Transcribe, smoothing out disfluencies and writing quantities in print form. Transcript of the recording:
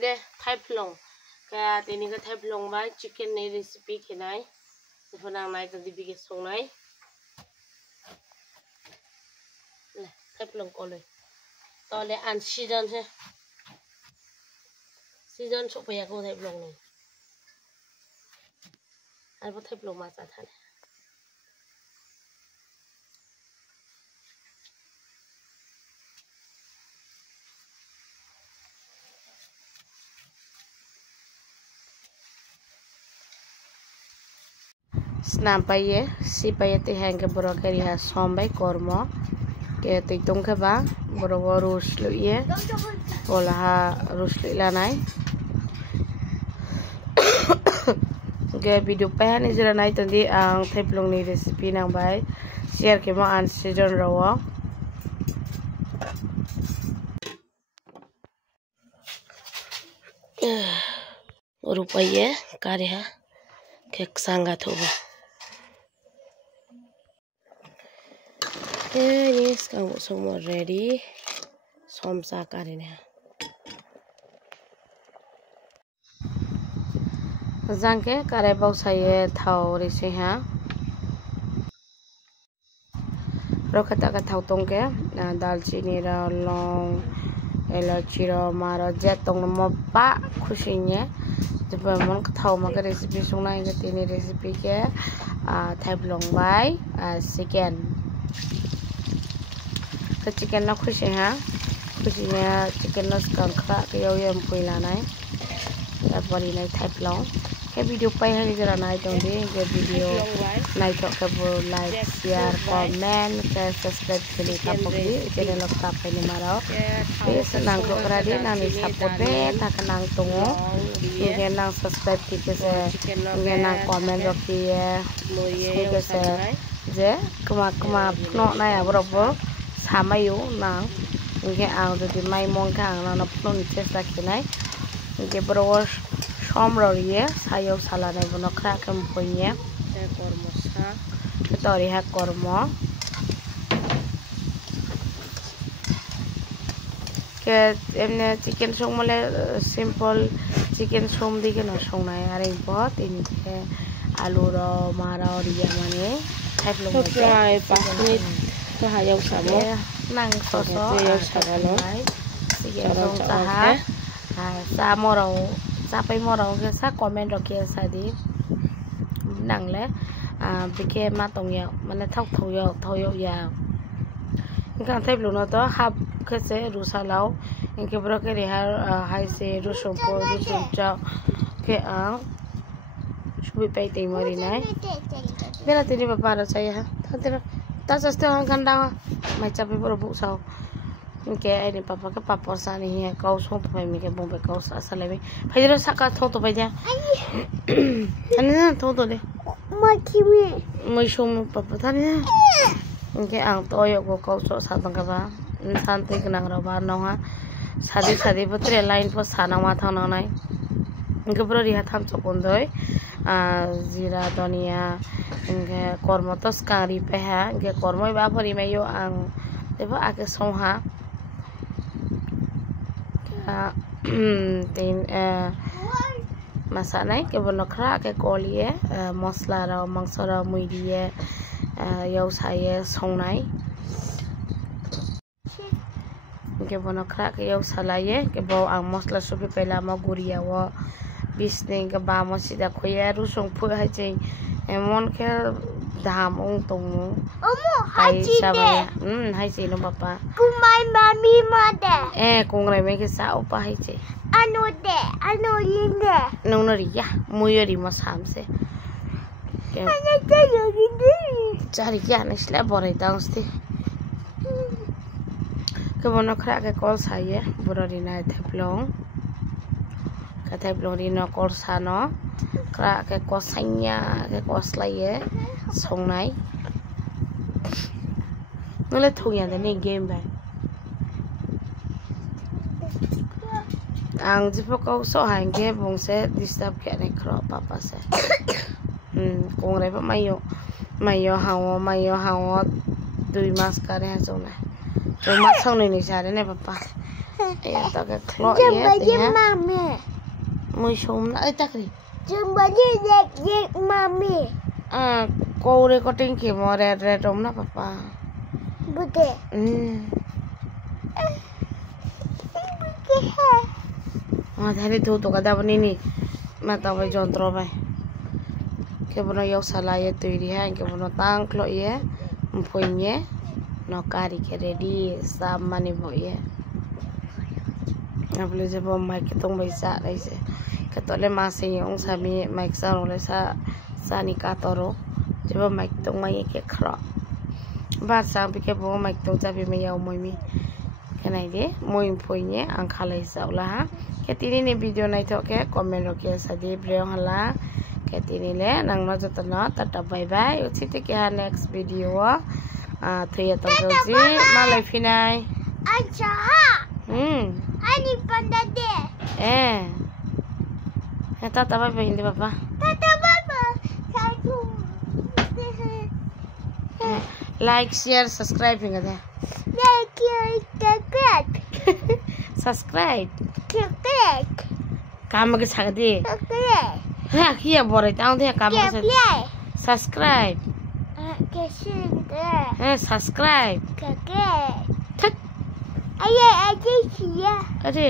Đây thay plong cái tên này cái thay plong vậy chicken này recipe cái này thì phần nào này tadi bikin song này này thay plong cóเลยตอนแรกunseasonใช่seasonชอบไปอยากกูthay plongเลยอันพอthay plongมาจากท่านSnapai sipai te hang ke boro kari ha sombai kormo ke te tong ke ba boro rus lu ye ola ha rus lu lanai ke video pa ni jera nai tandi ang theplong ni recipe nang bai share ke mo an season rawo rupaye kari ha ke sanga thoba yes kamu semua ready somsa karin ya jangke kare bau saye thau rese ha rokata ka thau tongke dalchini ra long elachi ra mara jetong mo pa khusinya jeba mon ka thau ma ka recipe sungnai ga tini recipe ke thaiplong bai chicken ke chicken na khusi ha khusinya chicken na skang kha ke yo yam puila nai tapori nai thaiplong ke video pai ha jara nai tong de ke video nai to ka bo like share comment ke subscribe ke ni ka pokri channel lo ka pe ni marao ke senang ko radi nang ni support be ta kanang tungo ke nang subscribe ki ke se ke nang comment ro ki ke se je kuma no nai abro samayu nang ke ang de mai mong kang nang no pnon chesta ki nai ke bro somroriye sayo salane bono khra kam poye kormo sa tori ha kormo ke emne chicken song male simple chicken som dige no songnai are bot ini ke alu ro mara riya mane thaplong fry 5 minit to hayo samo nang soso hayo sagalo sige rong ta ha sa moro sampai morong ke sa comment ro ke sa di nang le bike ma tong ya mane thok thau yo ya kan thai lu no to hab ke se ru sa lao inke bro ke ri hai se ru som po ru som cha ke shubi pai te mari nai bela tini papa ra sa ya ta saste han kan da mai cha pe bro bu sao ke ini papa ke papa sa ni he kau so to pai mi ke bombe kau sa le mi phai ro sa ka tho to pai ja ani na tho to de ma ki mi mai so mi papa ta ni ke ang to yo ko kau so sa tang ka ba insan te kenang ro ba no ha sadi putre line po sana ma tha na nai ke bro ri ha tham so kon doi zira donia ke kormo to skari pe ha ke kormo ba phori me yo ang deba ake so ha tin masak nai ke bono khra ke kolie mosla ra mangso ra mui die yau saye songnai ke bono khra ke yau salaye ke bo ang mosla supi pela ma guria wo bisning ke ba mo sida khoya ru song phu ha chei emon ke dam ong tong hai sabe hai chei no papa kumai mami made kung rai me ke sa opa hai chei ano linde nong no ri ya muyori mo samse ano tayo linde cari ya nesle bore dangste ke bono khra ke kol saye borori na theplong ka theplong ri no kol sa no khra ke kosanya ke koslaye songnai nole thongya de ni game ba ang jipo ko so hange bongse disturb ke ne khro papa se kung re pa mayo hawo 2 mas kare ha so na 2 mas song ni sa re ne papa Ya tak ke klok Jumpa ya je tanya. mami. Mui som na tak ri. Jumpa je dek mami. Kau recording ke mo red om na papa. Bude. Hari tu tu kada bani ni. Mata bai jontro bai. Ke bono yau sala ye tuiri ha ke bono tang klok ye. Mpuinye. No kari ke ready sa mani bo ye. Apple je bom mai ke tong bai sa dai se. Ke tole masih ong sami mai sa oleh sa ni katoro. Je bom mai tong mai ke kro. Ba sang pi ke bom mai tong ja pi me yau moi mi. Ke nai de moi mpuinye ang khalai sa ula ha. Ke tini ni video nai thok ke comment ro ke sa di breo hala. Ke tini le nang no jotno tata bye bye. Uchi te ke next video wa. Thuya tong ji malai finai. Acha. Ani panda de. Tata bye bye hindi papa. Tata baba. Satu. Like, share, subscribe hingga deh. Like, subscribe. Subscribe. Subscribe. Kamu ke sana deh. Subscribe. Hah, kia boleh tahu deh kamu ke sana. Subscribe. Subscribe. Subscribe. Tek. Ayah, ayah, siya. Ada.